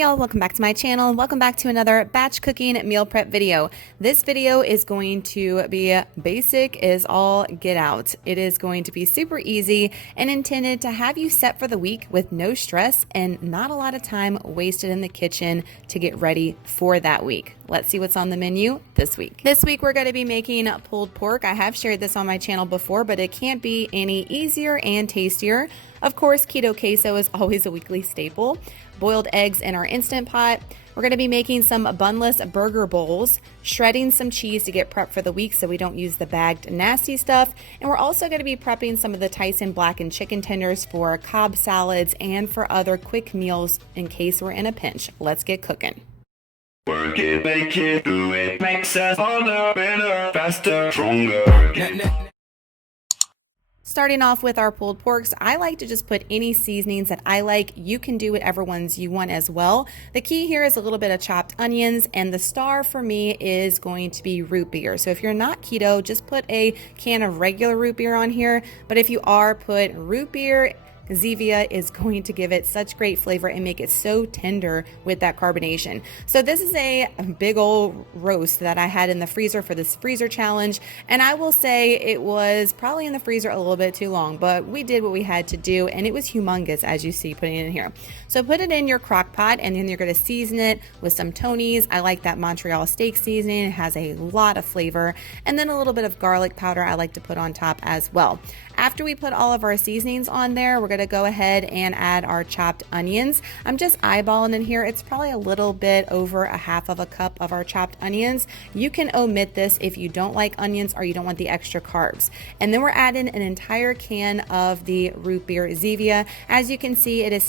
y'all, welcome back to my channel. Welcome back to another batch cooking meal prep video. This video is going to be basic as all get out. It is going to be super easy and intended to have you set for the week with no stress and not a lot of time wasted in the kitchen to get ready for that week. Let's see what's on the menu this week. This week we're going to be making pulled pork. I have shared this on my channel before, but it can't be any easier and tastier. Of course, Keto Queso is always a weekly staple. Boiled eggs in our Instant Pot. We're going to be making some bunless burger bowls, shredding some cheese to get prepped for the week so we don't use the bagged nasty stuff. And we're also going to be prepping some of the Tyson blackened chicken tenders for Cobb salads and for other quick meals in case we're in a pinch. Let's get cooking. Work it, make it, do it, makes us harder, better, faster, stronger. Starting off with our pulled porks, I like to just put any seasonings that I like. You can do whatever ones you want as well. The key here is a little bit of chopped onions, and the star for me is going to be root beer. So if you're not keto, just put a can of regular root beer on here. But if you are, put root beer. Zevia is going to give it such great flavor and make it so tender with that carbonation. So this is a big old roast that I had in the freezer for this freezer challenge. And I will say it was probably in the freezer a little bit too long, but we did what we had to do and it was humongous as you see putting it in here. So put it in your crock pot and then you're going to season it with some Tony's. I like that Montreal steak seasoning. It has a lot of flavor. And then a little bit of garlic powder I like to put on top as well. After we put all of our seasonings on there, we're going to go ahead and add our chopped onions. I'm just eyeballing in here. It's probably a little bit over a half of a cup of our chopped onions. You can omit this if you don't like onions or you don't want the extra carbs. And then we're adding an entire can of the root beer Zevia. As you can see, it is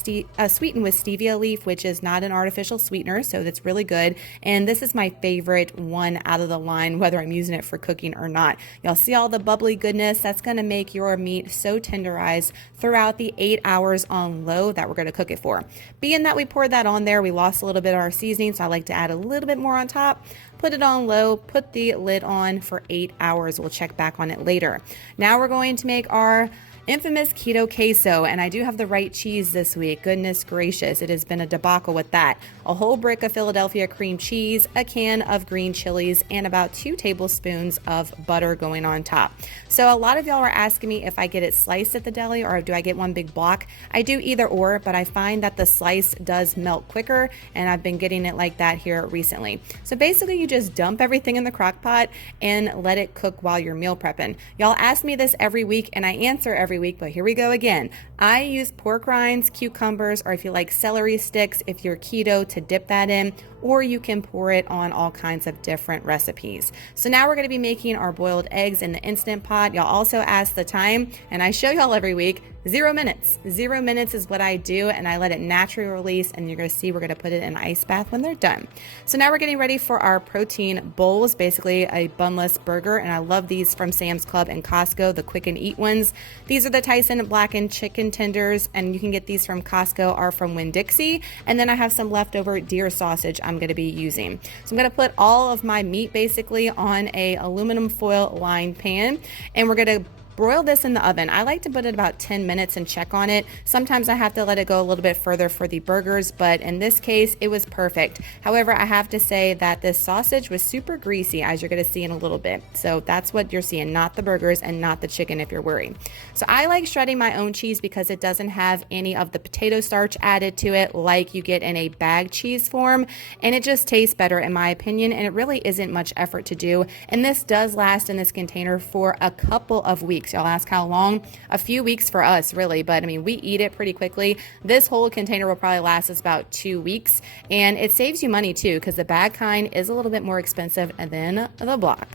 sweetened with stevia leaf, which is not an artificial sweetener, so that's really good. And this is my favorite one out of the line, whether I'm using it for cooking or not. Y'all see all the bubbly goodness? That's going to make your meat so tenderized throughout the 8 hours on low that we're going to cook it for. Being that we poured that on there, we lost a little bit of our seasoning, so I like to add a little bit more on top. Put it on low, put the lid on for 8 hours. We'll check back on it later. Now we're going to make our infamous Keto Queso, and I do have the right cheese this week. Goodness gracious, it has been a debacle with that. A whole brick of Philadelphia cream cheese, a can of green chilies, and about 2 tablespoons of butter going on top. So a lot of y'all are asking me if I get it sliced at the deli or do I get one big block. I do either or, but I find that the slice does melt quicker, and I've been getting it like that here recently. So basically you just dump everything in the crock pot and let it cook while you're meal prepping. Y'all ask me this every week and I answer every week, but here we go again. I use pork rinds, cucumbers, or if you like celery sticks, if you're keto, to dip that in, or you can pour it on all kinds of different recipes. So now we're going to be making our boiled eggs in the Instant Pot. Y'all also ask the time, and I show y'all every week. 0 minutes. 0 minutes is what I do, and I let it naturally release, and you're going to see we're going to put it in an ice bath when they're done. So now we're getting ready for our protein bowls, basically a bunless burger, and I love these from Sam's Club and Costco, the quick and eat ones. These are the Tyson blackened chicken tenders, and you can get these from Costco or from Winn-Dixie, and then I have some leftover deer sausage I'm going to be using. So I'm going to put all of my meat basically on a aluminum foil lined pan, and we're going to broil this in the oven. I like to put it about 10 minutes and check on it. Sometimes I have to let it go a little bit further for the burgers, but in this case, it was perfect. However, I have to say that this sausage was super greasy, as you're going to see in a little bit. So that's what you're seeing, not the burgers and not the chicken if you're worried. So I like shredding my own cheese because it doesn't have any of the potato starch added to it like you get in a bagged cheese form, and it just tastes better in my opinion, and it really isn't much effort to do. And this does last in this container for a couple of weeks. Y'all ask how long? A few weeks for us, really, but I mean, we eat it pretty quickly. This whole container will probably last us about 2 weeks, and it saves you money too, because the bag kind is a little bit more expensive than the block.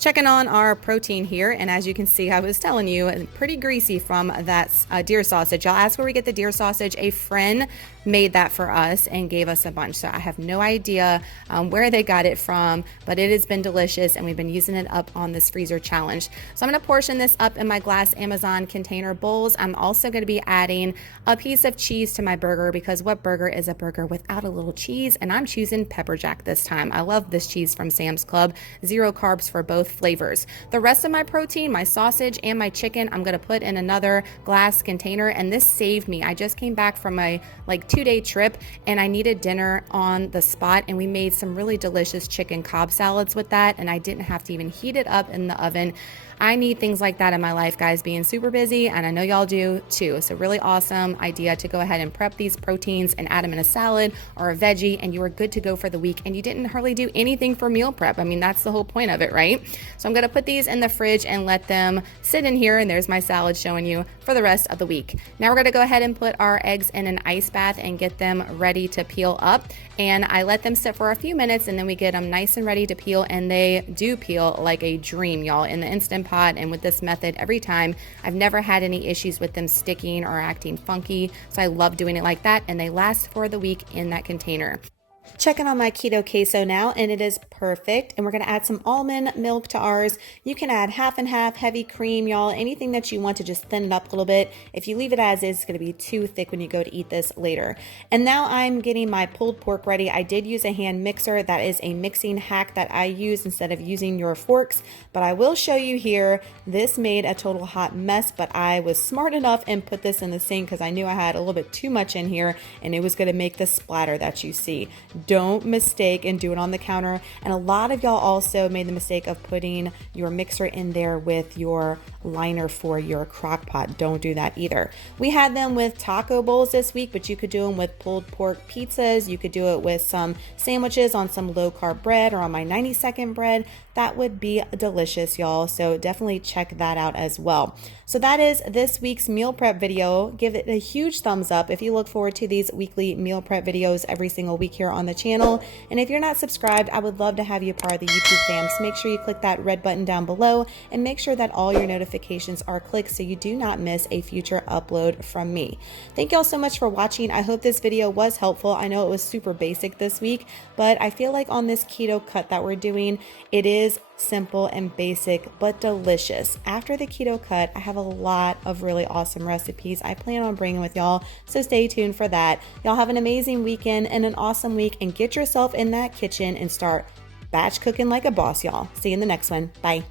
Checking on our protein here, and as you can see, I was telling you, pretty greasy from that deer sausage. Y'all ask where we get the deer sausage. A friend made that for us and gave us a bunch, so I have no idea where they got it from, but it has been delicious and we've been using it up on this freezer challenge. So I'm going to portion this up in my glass Amazon container bowls. I'm also going to be adding a piece of cheese to my burger, because what burger is a burger without a little cheese? And I'm choosing pepper jack this time. I love this cheese from Sam's Club. 0 carbs for both flavors. The rest of my protein, my sausage and my chicken, I'm gonna put in another glass container, and this saved me. I just came back from a 2-day trip and I needed dinner on the spot, and we made some really delicious chicken Cobb salads with that, and I didn't have to even heat it up in the oven. I need things like that in my life, guys, being super busy, and I know y'all do too. So really awesome idea to go ahead and prep these proteins and add them in a salad or a veggie, and you are good to go for the week, and you didn't hardly do anything for meal prep. I mean, that's the whole point of it, right? So I'm gonna put these in the fridge and let them sit in here, and there's my salad showing you for the rest of the week. Now we're gonna go ahead and put our eggs in an ice bath and get them ready to peel up, and I let them sit for a few minutes, and then we get them nice and ready to peel, and they do peel like a dream, y'all, in the Instant Pot. And with this method, every time, I've never had any issues with them sticking or acting funky, so I love doing it like that, and they last for the week in that container. Checking on my Keto Queso now, and it is perfect. And we're going to add some almond milk to ours. You can add half and half, heavy cream, y'all, anything that you want to just thin it up a little bit. If you leave it as is, it's going to be too thick when you go to eat this later. And now I'm getting my pulled pork ready. I did use a hand mixer. That is a mixing hack that I use instead of using your forks. But I will show you here, this made a total hot mess, but I was smart enough and put this in the sink because I knew I had a little bit too much in here, and it was going to make the splatter that you see. Don't mistake and do it on the counter. And a lot of y'all also made the mistake of putting your mixer in there with your liner for your crock pot. Don't do that either. We had them with taco bowls this week, but you could do them with pulled pork pizzas. You could do it with some sandwiches on some low carb bread or on my 90-second bread. That would be delicious, y'all. So definitely check that out as well. So that is this week's meal prep video. Give it a huge thumbs up if you look forward to these weekly meal prep videos every single week here on the channel. And if you're not subscribed, I would love to have you a part of the YouTube fam. So make sure you click that red button down below and make sure that all your notifications are clicked so you do not miss a future upload from me. Thank y'all so much for watching. I hope this video was helpful. I know it was super basic this week, but I feel like on this keto cut that we're doing, it is simple and basic, but delicious. After the keto cut, I have a lot of really awesome recipes I plan on bringing with y'all, so stay tuned for that. Y'all have an amazing weekend and an awesome week, and get yourself in that kitchen and start batch cooking like a boss, y'all. See you in the next one. Bye.